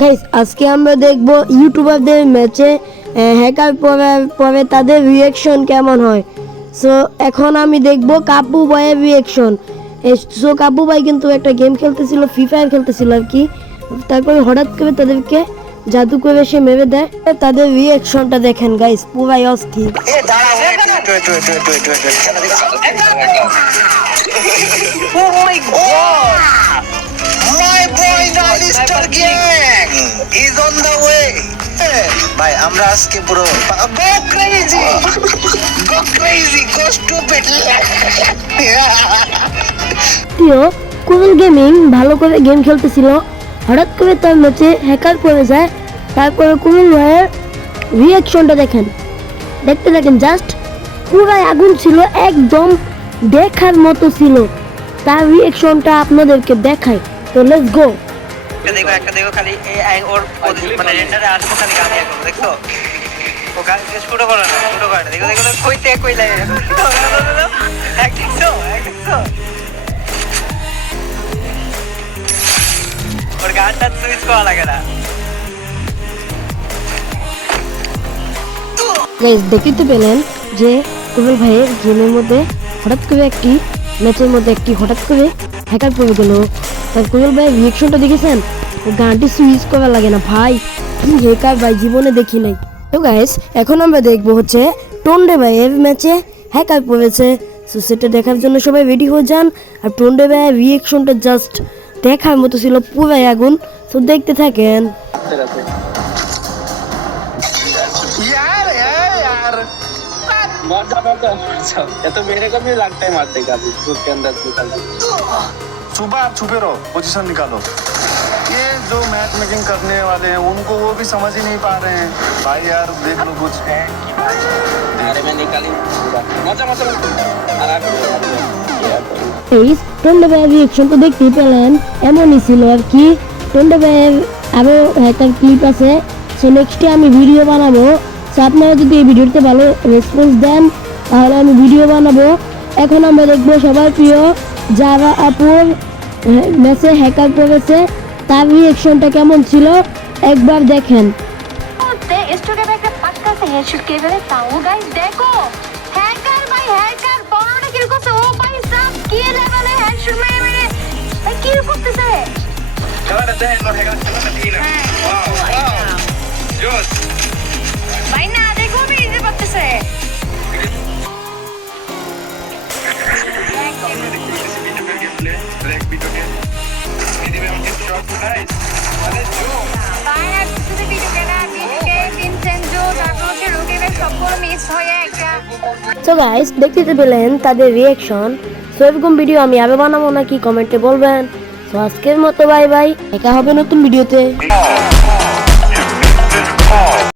Guys আজকে আমরা দেখব ইউটিউবারদের ম্যাচে হ্যাকার পরে তাদের রিঅ্যাকশন কেমন হয়। সো এখন আমি দেখব কাপু ভাইয়ের রিঅ্যাকশন। সো কাপু ভাই কিন্তু একটা গেম খেলতেছিল, ফ্রি ফায়ার খেলতেছিল আর কি। তারপরে হঠাৎ করে তাদেরকে জাদু করে সে মেরে দেয়। তাদের রিঅ্যাকশনটা দেখেন গাইস, পুরাই অস্থির। He's on the way. ভাই আমরা আজকে পুরো go stupid. কুমিল গেমিং ভালো করে গেম খেলতেছিল, হঠাৎ করে তার ম্যাচে হ্যাকার পড়ে যায়। তারপরে কুমিল ভাইয়ের রিঅ্যাকশনটা দেখেন, দেখতে দেখেন, জাস্ট পুরাই আগুন ছিল, একদম দেখার মতো ছিল। তার রিঅ্যাকশনটা আপনাদেরকে দেখাই, তো লেটস গো। একটা দেখো খালি ওর মানে রেন্ডারে আসবো খালি গাড়ি এখন দেখছো ও গাড়ি শুরু করে না দেখো কইতে কই লাগে দেখছো ওর গাড়িটা সুইচ করা লাগে না। গাইস দেখতে পেলেন যে কুমিল ভাইয়ের গেমের মধ্যে হঠাৎ করে একটি ম্যাচের মধ্যে একটি হঠাৎ করে হ্যাকার পড়ে গেল। তার কুমিল ভাইয়ের রিঅ্যাকশনটা দেখেছেন, গানটি সুইচ করা লাগে না ভাই, কি হ্যাকার ভাই, জীবনে দেখি নাই। তো গাইস এখন আমরা দেখবো হচ্ছে টন্ডে ভাইয়ের ম্যাচে হ্যাকার পড়েছে। সো সেটা দেখার জন্য সবাই রেডি হয়ে যান। আর টন্ডে ভাইয়ের রিঅ্যাকশনটা জাস্ট দেখার মতো ছিল, পুরাই আগুন। তো দেখতে থাকেন। तो मेरे को भी लगता है मारते का भी ग्रुप के अंदर निकाल दो। सुबह आप छुपे रहो, पोजीशन निकालो। ये जो मैच मेकिंग करने वाले हैं उनको वो भी समझ ही नहीं पा रहे हैं। भाई यार देख लो कुछ है। अरे मैं निकाली मजा টন্ডে ভাইয়ের রিঅ্যাকশন তো দেখতেই পেলেন, এমনই ছিল আর কি। টন্ডে ভাইয়ের আরও একটা ক্লিপ আছে, সো নেক্সটে আমি ভিডিও বানাবো। সো আপনারা যদি এই ভিডিওতে ভালো রেসপন্স দেন তাহলে আমি ভিডিও বানাবো। এখন আমরা দেখবো সবার প্রিয় জাভা আপুর ম্যাচে হ্যাকার পড়েছে, তার রিঅ্যাকশনটা কেমন ছিল একবার দেখেন। স্টুডিওতে একটা পাক্কা সে হেডশট কে বেরে তাও গাইস দেখো হ্যাকার ভাই হ্যাকার বড়টা কিল করছে। ও ভাই সাব কি লেভেলে হেডশট মেরে ভাই কিল করতেছে। চলো দেন নো হ্যাকার চলো দিন ওয়াও জোস ভাই না দেখো বিজে করতেছে। সো গাইস দেখতে পেলেন তাদের রিঅ্যাকশন। সো এরকম ভিডিও আমি আরো বানাবো নাকি কমেন্টে বলবেন। সো আজকের মতো বাই বাই, দেখা হবে নতুন ভিডিওতে।